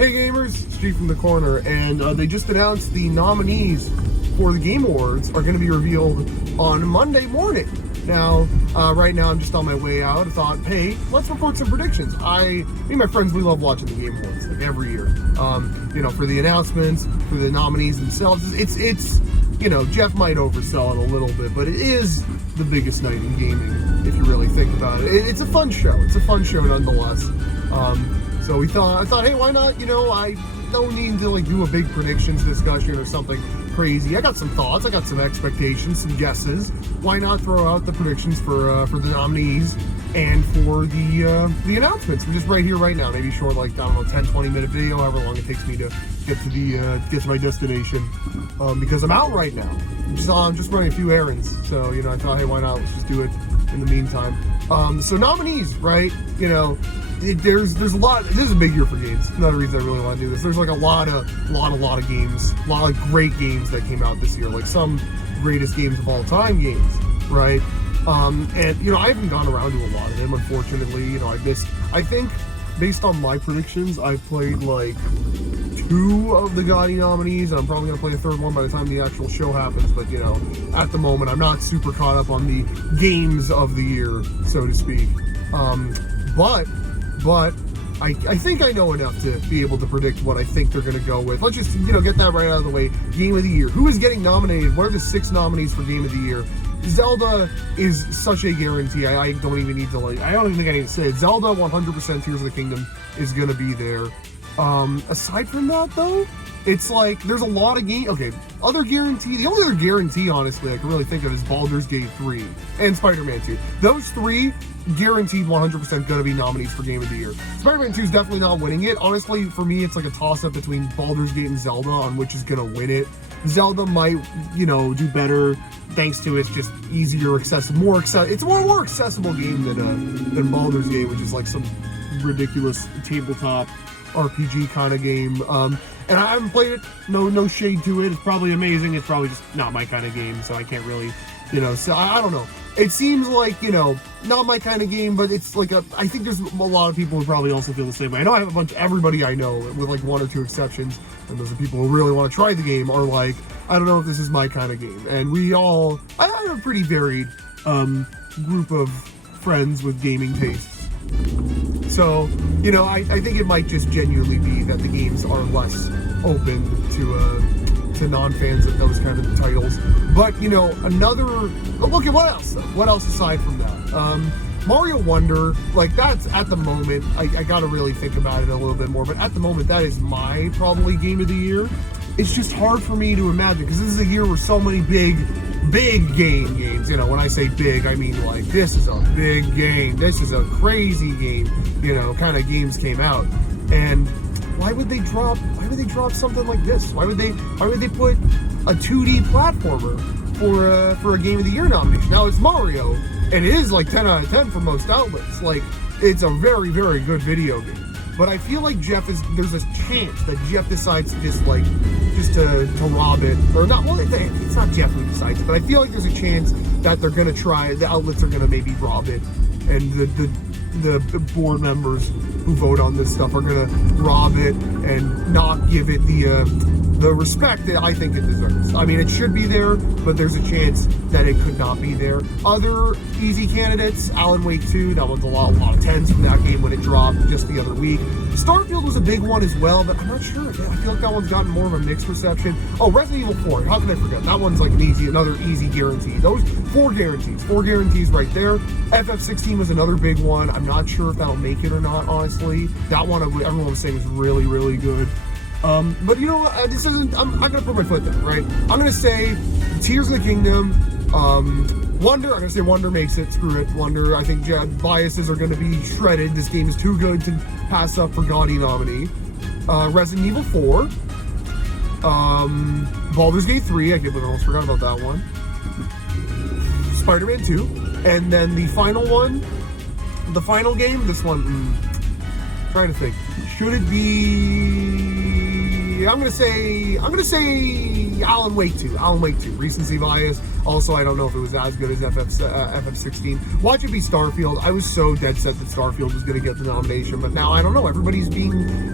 Hey gamers, Steve from the corner, and they just announced the nominees for the Game Awards are going to be revealed on Monday morning. Now, right now I'm just on my way out. I thought, hey, let's record some predictions. Me and my friends, we love watching the Game Awards, like every year. For the announcements, for the nominees themselves. It's Jeff might oversell it a little bit, but it is the biggest night in gaming, if you really think about it. It's a fun show. It's a fun show nonetheless. So I thought, hey, why not? I don't need to do a big predictions discussion or something crazy. I got some thoughts. I got some expectations, some guesses. Why not throw out the predictions for the nominees and for the announcements? We're just right here, right now. Maybe short, 10-20 minute video, however long it takes me to get to my destination. Because I'm out right now. I'm just running a few errands. So I thought, hey, why not? Let's just do it in the meantime. So nominees, right? There's a lot. This is a big year for games. Another reason I really want to do this. There's a lot of games, a lot of great games that came out this year. Some greatest games of all time games, right? And I haven't gone around to a lot of them, unfortunately. I think based on my predictions, I've played 2 of the GOTY nominees, and I'm probably gonna play a third one by the time the actual show happens. But at the moment, I'm not super caught up on the games of the year, so to speak. But I think I know enough to be able to predict what I think they're going to go with. Let's just, get that right out of the way. Game of the Year. Who is getting nominated? What are the 6 nominees for Game of the Year? Zelda is such a guarantee. I don't even need to, I don't even think I need to say it. Zelda 100% Tears of the Kingdom is going to be there. Aside from that, though, it's there's a lot of games. Okay, other guarantee. The only other guarantee, honestly, I can really think of is Baldur's Gate 3 and Spider-Man 2. Those 3 guaranteed 100% gonna be nominees for Game of the Year. Spider-Man 2 is definitely not winning it. Honestly, for me, it's a toss-up between Baldur's Gate and Zelda on which is gonna win it. Zelda might, do better thanks to it's just easier, accessible, it's a more accessible game than Baldur's Gate, which is some ridiculous tabletop RPG kind of game. And I haven't played it. No shade to it. It's probably amazing. It's probably just not my kind of game, so I can't really, so I don't know. It seems not my kind of game, but it's I think there's a lot of people who probably also feel the same way. I know I have everybody I know, with 1 or 2 exceptions, and those are people who really want to try the game, are I don't know if this is my kind of game. And I have a pretty varied group of friends with gaming tastes. So, I think it might just genuinely be that the games are less open to non-fans of those kind of titles. But, look at what else, though? What else aside from that? Mario Wonder, that's at the moment, I gotta really think about it a little bit more, but at the moment, that is my probably Game of the Year. It's just hard for me to imagine, because this is a year where so many big games, when I say big, I mean this is a big game, this is a crazy game, kind of games came out. And why would they drop something like this? Why would they put a 2D platformer for a Game of the Year nomination? Now it's Mario, and it is 10 out of 10 for most outlets. It's a very, very good video game. But I feel there's a chance that Jeff decides to just to rob it, or not. Well, it's not Jeff who decides it, but I feel there's a chance that they're gonna try. The outlets are gonna maybe rob it, and the board members who vote on this stuff are gonna rob it and not give it the respect that I think it deserves. I mean, it should be there, but there's a chance that it could not be there. Other easy candidates, Alan Wake 2, that one's a lot of 10s from that game when it dropped just the other week. Starfield was a big one as well, but I'm not sure. I feel that one's gotten more of a mixed reception. Oh, Resident Evil 4, how can I forget? That one's another easy guarantee. Those 4 guarantees right there. FF16 was another big one. I'm not sure if that'll make it or not, honestly. That one, everyone was saying was really, really good. But you know what? This isn't. I'm gonna put my foot down, right? I'm gonna say Tears of the Kingdom. Wonder. I'm gonna say Wonder makes it. Screw it, Wonder. I think biases are gonna be shredded. This game is too good to pass up for GOTY nominee. Resident Evil 4. Baldur's Gate 3. I almost forgot about that one. Spider-Man 2, and then the final one, the final game. This one. Trying to think. Should it be? I'm gonna say Alan Wake 2, recency bias. Also, I don't know if it was as good as FF16. Watch it be Starfield. I was so dead set that Starfield was going to get the nomination, but now I don't know. Everybody's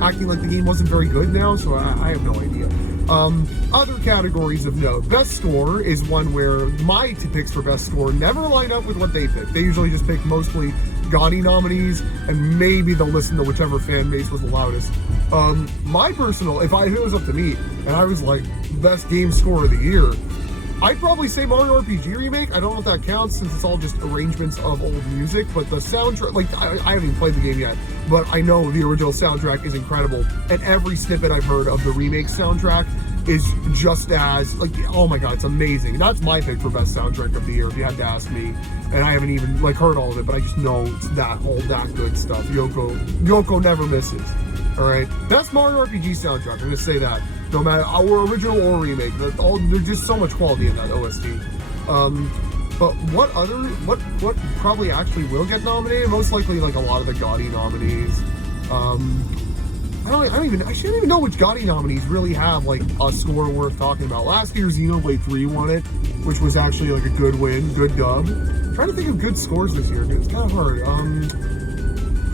acting like the game wasn't very good now, so I have no idea. Other categories of note. Best score is one where my picks for best score never line up with what they pick. They usually just pick mostly GOTY nominees, and maybe they'll listen to whichever fan base was the loudest. My personal, if it was up to me, and I was like, best game score of the year, I'd probably say Mario RPG Remake. I don't know if that counts since it's all just arrangements of old music, but the soundtrack, like, I haven't even played the game yet, but I know the original soundtrack is incredible, and every snippet I've heard of the remake soundtrack is just as, like, oh my god, it's amazing. That's my pick for best soundtrack of the year, if you had to ask me, and I haven't even, like, heard all of it, but I just know it's that good stuff. Yoko never misses. Alright, best Mario RPG soundtrack, I'm gonna say that. No matter our original or remake, there's just so much quality in that OST. But what probably actually will get nominated? Most likely, like, a lot of the GOTY nominees. I shouldn't even know which GOTY nominees really have, like, a score worth talking about. Last year, Xenoblade 3 won it, which was actually, like, a good win, good dub. I'm trying to think of good scores this year, because it's kind of hard.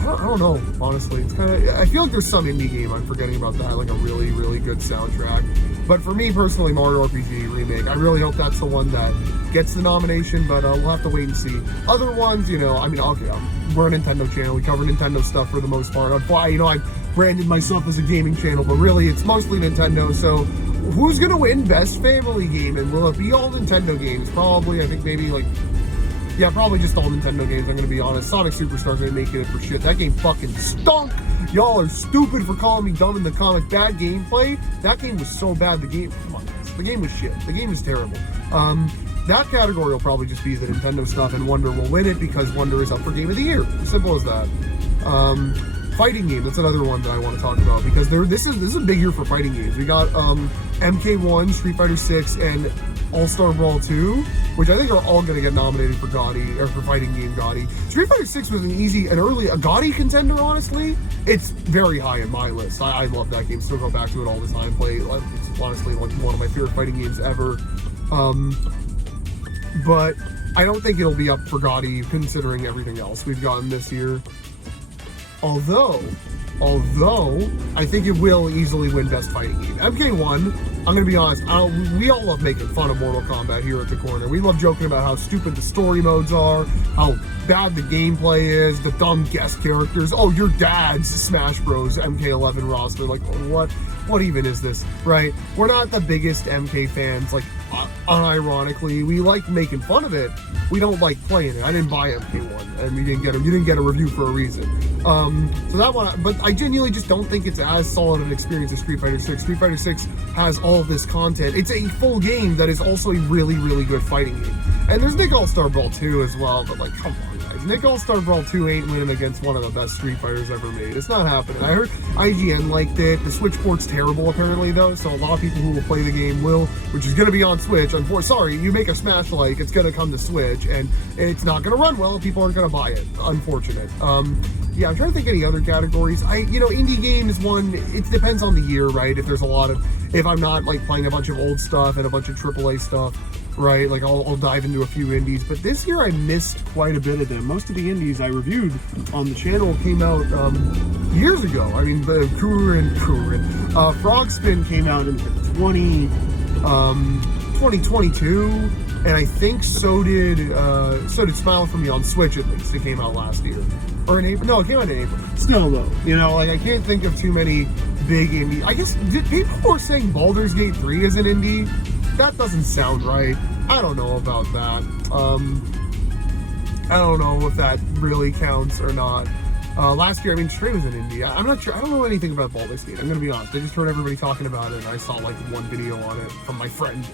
I don't know, honestly. It's kind of, I feel like there's some indie game I'm forgetting about that, like a really, really good soundtrack. But for me personally, Mario RPG Remake, I really hope that's the one that gets the nomination, but we'll have to wait and see. Other ones, you know, I mean, okay, we're a Nintendo channel. We cover Nintendo stuff for the most part. You know, I've branded myself as a gaming channel, but really it's mostly Nintendo. So who's going to win Best Family Game? And will it be all Nintendo games? Probably, I think maybe like, yeah, probably just all Nintendo games, I'm gonna be honest. Sonic Superstars ain't making it for shit. That game fucking stunk! Y'all are stupid for calling me dumb in the comic. Bad gameplay? That game was so bad, the game was shit. The game was terrible. That category will probably just be the Nintendo stuff, and Wonder will win it because Wonder is up for Game of the Year. Simple as that. Fighting game, that's another one that I want to talk about, because this is a big year for fighting games. We got MK1, Street Fighter 6, and All-Star Brawl 2, which I think are all going to get nominated for GOTY, or for fighting game GOTY. Street Fighter 6 was a GOTY contender, honestly. It's very high in my list. I love that game, still go back to it all the time, play it. It's honestly like one of my favorite fighting games ever. But I don't think it'll be up for GOTY considering everything else we've gotten this year. Although I think it will easily win Best Fighting Game. MK1, I'm going to be honest, we all love making fun of Mortal Kombat here at the corner. We love joking about how stupid the story modes are, how bad the gameplay is, the dumb guest characters. Oh, your dad's Smash Bros. MK11 roster. Like, what even is this, right? We're not the biggest MK fans, like, unironically. We like making fun of it. We don't like playing it. I didn't buy MK1, and you didn't get a review for a reason. So that one, but I genuinely just don't think it's as solid an experience as Street Fighter 6. Street Fighter 6 has all of this content. It's a full game that is also a really, really good fighting game. And there's Nick All-Star Brawl 2 as well, but like, come on, guys. Nick All-Star Brawl 2 ain't winning against one of the best Street Fighters ever made. It's not happening. I heard IGN liked it. The Switch port's terrible, apparently, though, so a lot of people who will play the game will, which is going to be on Switch. Sorry, you make a Smash-like, it's going to come to Switch, and it's not going to run well, people aren't going to buy it. Unfortunate. Yeah, I'm trying to think any other categories. Indie game is one. It depends on the year, right? If I'm not like playing a bunch of old stuff and a bunch of AAA stuff, right? Like I'll dive into a few indies. But this year I missed quite a bit of them. Most of the indies I reviewed on the channel came out years ago. I mean, the Frogspin came out in 2022. And I think so did Smile For Me on Switch, at least. It came out last year. Or in April. No, it came out in April. Still, though. I can't think of too many big indie. I guess, people were saying Baldur's Gate 3 is an indie? That doesn't sound right. I don't know about that. I don't know if that really counts or not. Last year, Stray was an indie. I'm not sure. I don't know anything about Baldur's Gate. I'm going to be honest. I just heard everybody talking about it, and I saw, like, one video on it from my friend.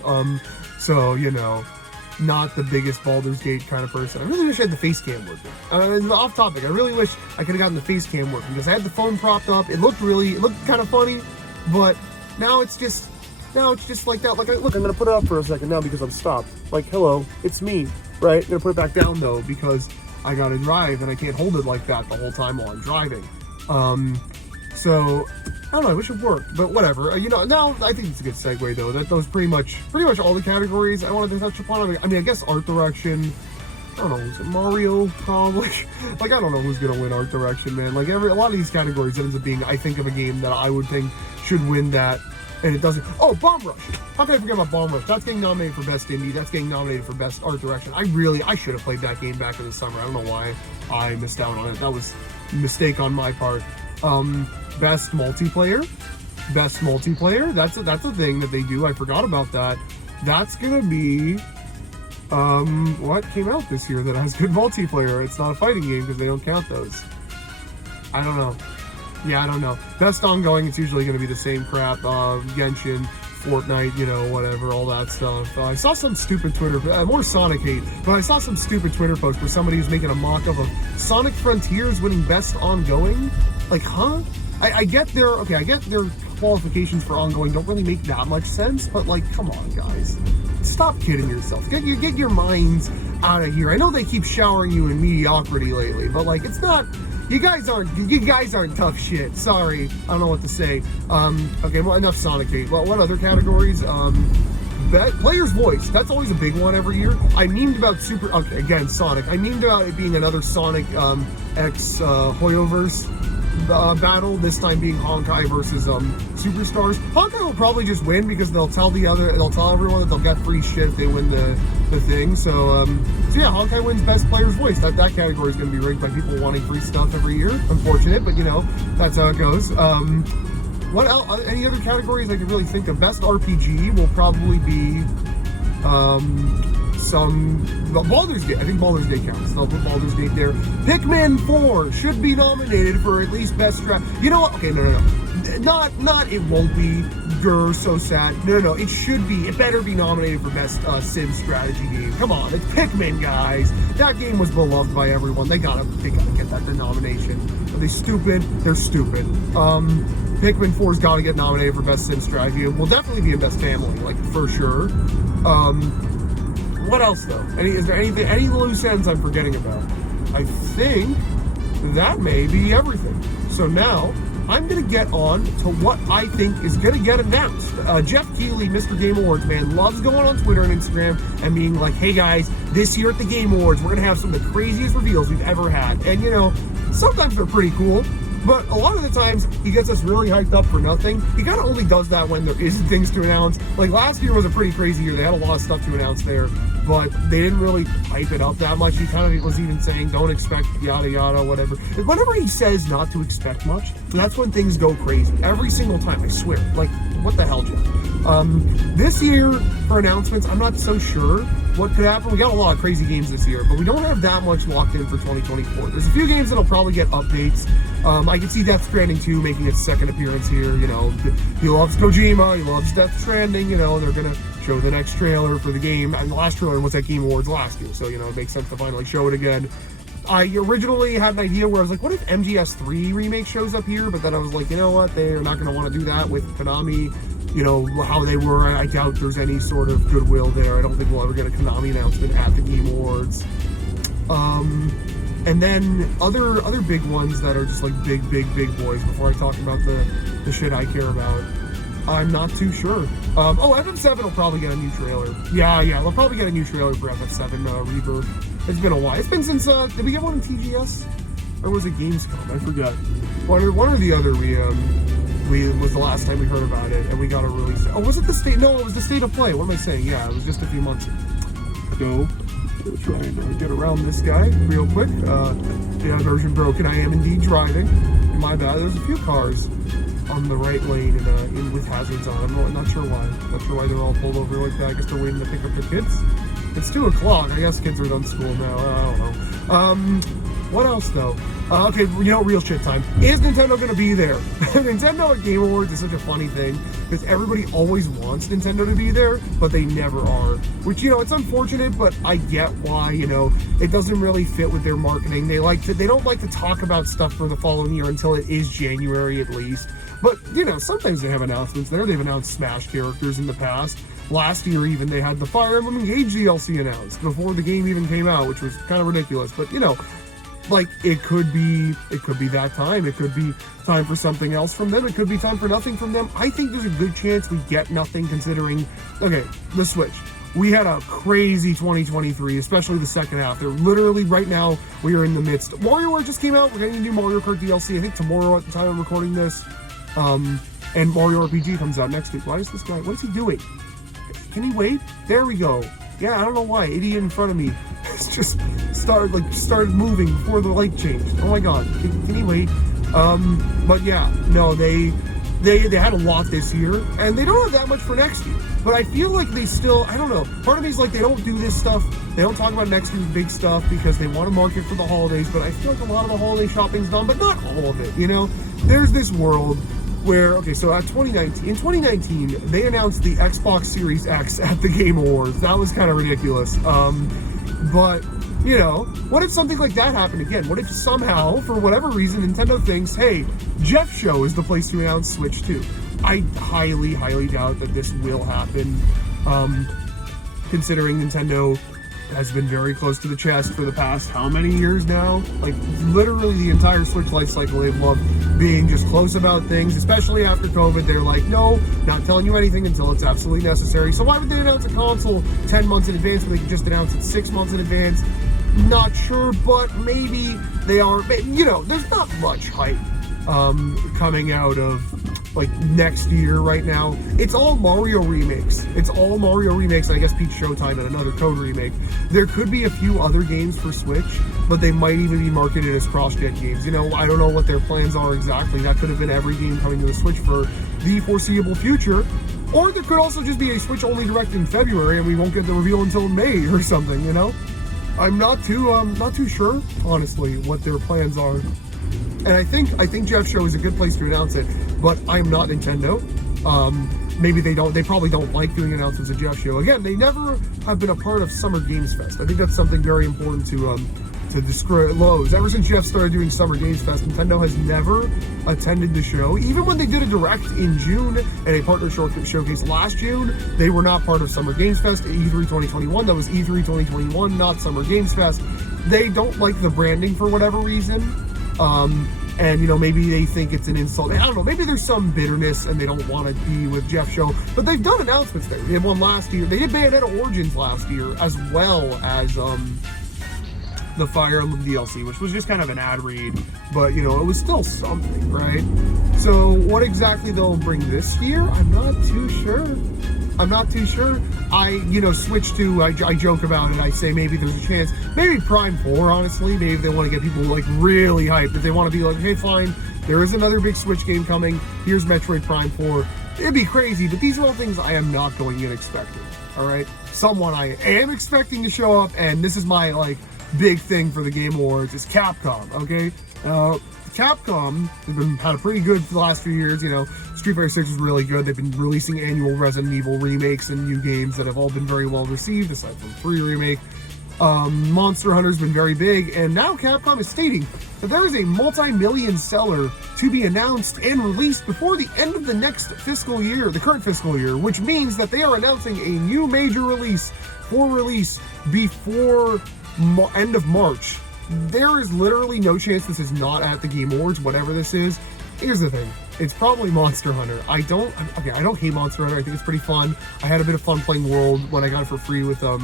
So, not the biggest Baldur's Gate kind of person. I really wish I had the face cam working. Off topic, I really wish I could have gotten the face cam working, because I had the phone propped up. It looked kind of funny, but now it's just like that. Like, look, I'm going to put it up for a second now because I'm stopped. Like, hello, it's me, right? I'm going to put it back down, though, because I got to drive, and I can't hold it like that the whole time while I'm driving. So I don't know, I wish it worked, but whatever. You know, now I think it's a good segue though. That those pretty much all the categories I wanted to touch upon. I mean, I guess art direction. I don't know, is it Mario probably? Like, I don't know who's gonna win art direction, man. Like, a lot of these categories ends up being, I think, of a game that I would think should win that, and it doesn't. Oh, Bomb Rush! How can I forget about Bomb Rush? That's getting nominated for Best Indie. That's getting nominated for Best Art Direction. I should have played that game back in the summer. I don't know why I missed out on it. That was a mistake on my part. Best multiplayer. That's a thing that they do. I forgot about that. That's gonna be what came out this year that has good multiplayer. It's not a fighting game because they don't count those. I don't know. Yeah, I don't know. Best ongoing, it's usually going to be the same crap. Genshin, Fortnite, you know, whatever, all that stuff. I saw some stupid Twitter, more Sonic hate, but I saw some stupid Twitter post where somebody was making a mock-up of Sonic Frontiers winning best ongoing. Like, huh? I get their qualifications for ongoing don't really make that much sense, but like, come on, guys. Stop kidding yourself. Get your minds out of here. I know they keep showering you in mediocrity lately, but like, it's not. You guys aren't tough shit. Sorry, I don't know what to say. Okay, well, enough Sonic hate. Well, what other categories? Player's voice. That's always a big one every year. I memed about Sonic. I memed about it being another Sonic X Hoyoverse battle, this time being Honkai versus Superstars. Honkai will probably just win because they'll tell everyone that they'll get free shit if they win the thing. So yeah, Honkai wins best player's voice. That category is going to be rigged by people wanting free stuff every year. Unfortunate, but you know, that's how it goes. What else? Any other categories I could really think of? Best RPG will probably be Baldur's Gate. I think Baldur's Gate counts. They'll put Baldur's Gate there. Pikmin 4 should be nominated for at least best strat. You know what? Okay, no. Not it won't be. Grr, so sad. No. It should be. It better be nominated for best Sim strategy game. Come on, it's Pikmin, guys. That game was beloved by everyone. They gotta get that nomination. Are they stupid? They're stupid. Pikmin 4's got to get nominated for best Sim strategy. It will definitely be in best family, like for sure. What else though? Is there any loose ends I'm forgetting about? I think that may be everything. So now I'm gonna get on to what I think is gonna get announced. Jeff Keighley, Mr. Game Awards man, loves going on Twitter and Instagram and being like, "Hey guys, this year at the Game Awards, we're gonna have some of the craziest reveals we've ever had." And you know, sometimes they're pretty cool. But a lot of the times, he gets us really hyped up for nothing. He kind of only does that when there isn't things to announce. Like, last year was a pretty crazy year. They had a lot of stuff to announce there, but they didn't really hype it up that much. He kind of was even saying, don't expect yada yada, whatever. Whenever he says not to expect much, that's when things go crazy. Every single time, I swear. Like, what the hell, Jeff? This year, for announcements, I'm not so sure what could happen. We got a lot of crazy games this year, but we don't have that much locked in for 2024. There's a few games that'll probably get updates. I can see Death Stranding 2 making its second appearance here. You know, he loves Kojima, he loves Death Stranding. You know, they're gonna show the next trailer for the game, and the last trailer was at Game Awards last year, so you know, it makes sense to finally show it again. I originally had an idea where I was like, what if MGS3 remake shows up here? But then I was like, you know what, they're not gonna want to do that with Konami. You know, how they were. I doubt there's any sort of goodwill there. I don't think we'll ever get a Konami announcement at the Game Awards. And then other big ones that are just like big boys, before I talk about the shit I care about, I'm not too sure. FF7 will probably get a new trailer. Yeah, they'll probably get a new trailer for FF7 Rebirth. It's been a while. It's been since, did we get one in TGS? Or was it Gamescom? I forget. One or the other, was the last time we heard about it, and we got a release. Oh, was it the state? No, it was the State of Play. What am I saying? Yeah, it was just a few months ago. We'll try and get around this guy real quick. Yeah, version broken. I am indeed driving. My bad. There's a few cars on the right lane and with hazards on. I'm not sure why. Not sure why they're all pulled over like that. I guess they're waiting to pick up their kids. It's 2 o'clock. I guess kids are done school now. I don't know. What else though? Okay, you know, real shit time. Is Nintendo gonna be there? Nintendo at Game Awards is such a funny thing because everybody always wants Nintendo to be there, but they never are. Which, you know, it's unfortunate, but I get why. You know, it doesn't really fit with their marketing. They don't like to talk about stuff for the following year until it is January at least. But you know, sometimes they have announcements there. They've announced Smash characters in the past. Last year even they had the Fire Emblem Engage DLC announced before the game even came out, which was kind of ridiculous. But you know, like, it could be that time. It could be time for something else from them. It could be time for nothing from them. I think there's a good chance we get nothing, considering, okay, the Switch. We had a crazy 2023, especially the second half. They're literally, right now, we are in the midst. WarioWare just came out. We're getting a new Mario Kart DLC, I think tomorrow at the time I'm recording this. And Mario RPG comes out next week. Why is this guy, what is he doing? Can he wait? There we go. Yeah, I don't know why. Idiot in front of me just started moving before the light changed. Oh my god. Can he wait? But yeah, no, they had a lot this year, and they don't have that much for next year. But I feel like they still, I don't know, part of me is like, they don't do this stuff, they don't talk about next year's big stuff because they want to market for the holidays, but I feel like a lot of the holiday shopping's done, but not all of it, you know? There's this world where, okay, so in 2019, they announced the Xbox Series X at the Game Awards. That was kind of ridiculous. But, you know, what if something like that happened again? What if somehow, for whatever reason, Nintendo thinks, hey, Jeff Show is the place to announce Switch 2? I highly, highly doubt that this will happen, considering Nintendo has been very close to the chest for the past how many years now? Like, literally the entire Switch life cycle, they've loved being just close about things, especially after COVID. They're like, no, not telling you anything until it's absolutely necessary. So why would they announce a console 10 months in advance when they could just announce it 6 months in advance? Not sure, but maybe they are, you know, there's not much hype coming out of like next year right now. It's all Mario remakes. And I guess Peach Showtime and another Code remake. There could be a few other games for Switch, but they might even be marketed as cross-gen games. You know, I don't know what their plans are exactly. That could have been every game coming to the Switch for the foreseeable future. Or there could also just be a Switch-only direct in February and we won't get the reveal until May or something, you know? I'm not too sure, honestly, what their plans are. And I think Jeff Show is a good place to announce it, but I'm not Nintendo. Maybe they probably don't like doing announcements at Jeff Show. Again, they never have been a part of Summer Games Fest. I think that's something very important to disclose. Ever since Jeff started doing Summer Games Fest, Nintendo has never attended the show. Even when they did a direct in June and a partner showcase last June, they were not part of Summer Games Fest at E3 2021. That was E3 2021, not Summer Games Fest. They don't like the branding for whatever reason. And, you know, maybe they think it's an insult. I don't know. Maybe there's some bitterness and they don't want to be with Jeff Show. But they've done announcements there. They had one last year. They did Bayonetta Origins last year, as well as the Fire Emblem DLC, which was just kind of an ad read. But, you know, it was still something, right? So what exactly they'll bring this year, I'm not too sure. Switch 2, I joke about it. I say maybe there's a chance. Maybe Prime 4, honestly. Maybe if they want to get people, like, really hyped. If they want to be like, hey, fine, there is another big Switch game coming. Here's Metroid Prime 4. It'd be crazy, but these are all things I am not going in expecting, all right? Someone I am expecting to show up, and this is my, like, big thing for the Game Awards, is Capcom, okay? Capcom has had a pretty good for the last few years. You know, Street Fighter 6 was really good. They've been releasing annual Resident Evil remakes and new games that have all been very well received, aside from 3 remake. Monster Hunter's been very big, and now Capcom is stating that there is a multi-million seller to be announced and released before the end of the next fiscal year, the current fiscal year, which means that they are announcing a new major release before end of March. There is literally no chance this is not at the Game Awards, whatever this is. Here's the thing. It's probably Monster Hunter. I don't hate Monster Hunter. I think it's pretty fun. I had a bit of fun playing World when I got it for free with the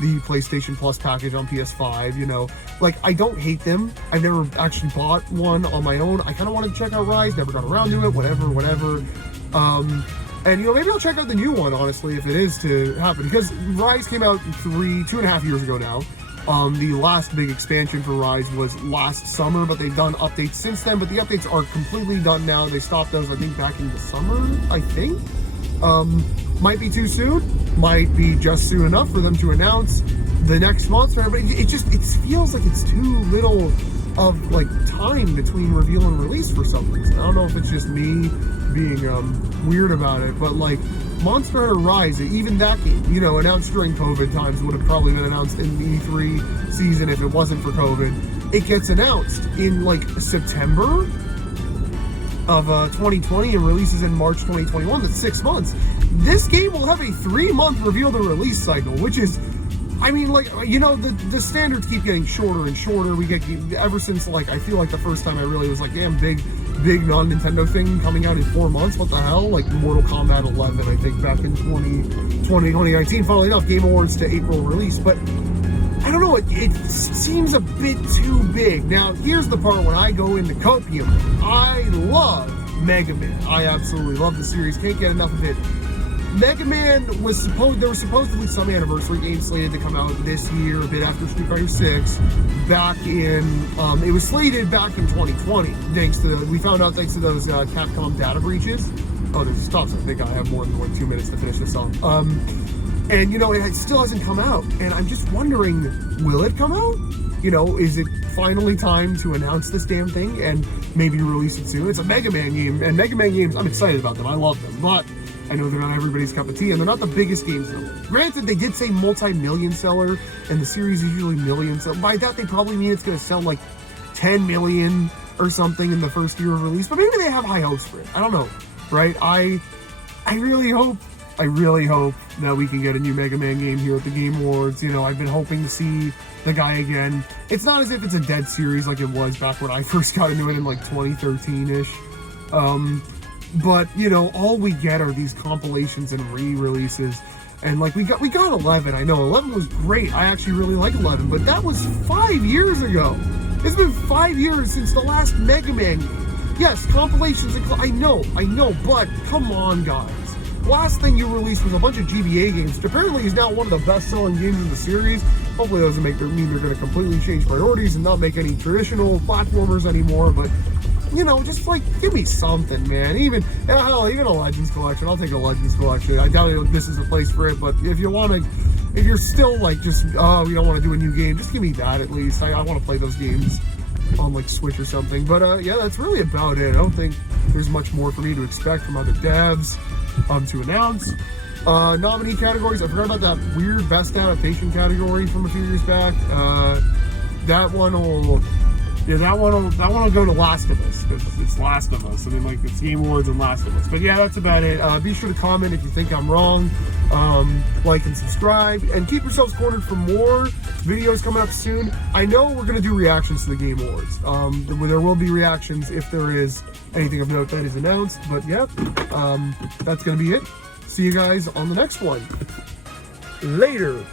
PlayStation Plus package on PS5, you know. Like, I don't hate them. I've never actually bought one on my own. I kind of wanted to check out Rise, never got around to it, whatever. And, you know, maybe I'll check out the new one, honestly, if it is to happen. Because Rise came out 2.5 years ago now. The last big expansion for Rise was last summer, but they've done updates since then. But the updates are completely done now. They stopped those, I think, back in the summer, I think. Might be too soon. Might be just soon enough for them to announce the next Monster Hunter. But it feels like it's too little of, like, time between reveal and release for some reason. I don't know if it's just me being weird about it, but, like, Monster Hunter Rise, even that game, you know, announced during COVID times, would have probably been announced in the E3 season if it wasn't for COVID. It gets announced in, like, September of 2020 and releases in March 2021. That's 6 months. This game will have a 3-month reveal to release cycle, which is I mean, like, the standards keep getting shorter and shorter. We get, ever since, like, I feel like the first time I really was like, damn, big non-Nintendo thing coming out in 4 months. What the hell? Like Mortal Kombat 11, I think, back in 2019. Funnily enough, Game Awards to April release. But I don't know, it seems a bit too big. Now, here's the part when I go into copium. I love Mega Man. I absolutely love the series. Can't get enough of it. Mega Man there was supposedly some anniversary game slated to come out this year, a bit after Street Fighter 6, back in, it was slated back in 2020, we found out thanks to those Capcom data breaches. Oh, there's a stop sign. I think I have more than 2 minutes to finish this off. And, it still hasn't come out, and I'm just wondering, will it come out? Is it finally time to announce this damn thing and maybe release it soon? It's a Mega Man game, and Mega Man games, I'm excited about them. I love them, but I know they're not everybody's cup of tea, and they're not the biggest games in the world. Granted, they did say multi-million seller, and the series is usually million. So by that, they probably mean it's going to sell like 10 million or something in the first year of release. But maybe they have high hopes for it. I don't know, right? I really hope that we can get a new Mega Man game here at the Game Awards. I've been hoping to see the guy again. It's not as if it's a dead series like it was back when I first got into it in like 2013-ish. But, all we get are these compilations and re-releases. And, like, we got 11. I know 11 was great. I actually really like 11. But that was 5 years ago. It's been 5 years since the last Mega Man game. Yes, compilations. I know. But, come on, guys. Last thing you released was a bunch of GBA games, which apparently is now one of the best-selling games in the series. Hopefully it doesn't mean they're going to completely change priorities and not make any traditional platformers anymore. But just like, give me something, man. Even a Legends collection. I'll take a Legends collection. I doubt this is a place for it, but if you're still like, just, we don't want to do a new game, just give me that at least. I want to play those games on like Switch or something. But yeah, that's really about it. I don't think there's much more for me to expect from other devs to announce. Nominee categories, I forgot about that weird best adaptation category from a few years back. That one will go to Last of Us, because it's Last of Us. I mean, like, it's Game Awards and Last of Us. But yeah, that's about it. Be sure to comment if you think I'm wrong. Like and subscribe, and keep yourselves cornered for more videos coming up soon. I know we're going to do reactions to the Game Awards. There will be reactions if there is anything of note that is announced. But yeah, that's going to be it. See you guys on the next one. Later.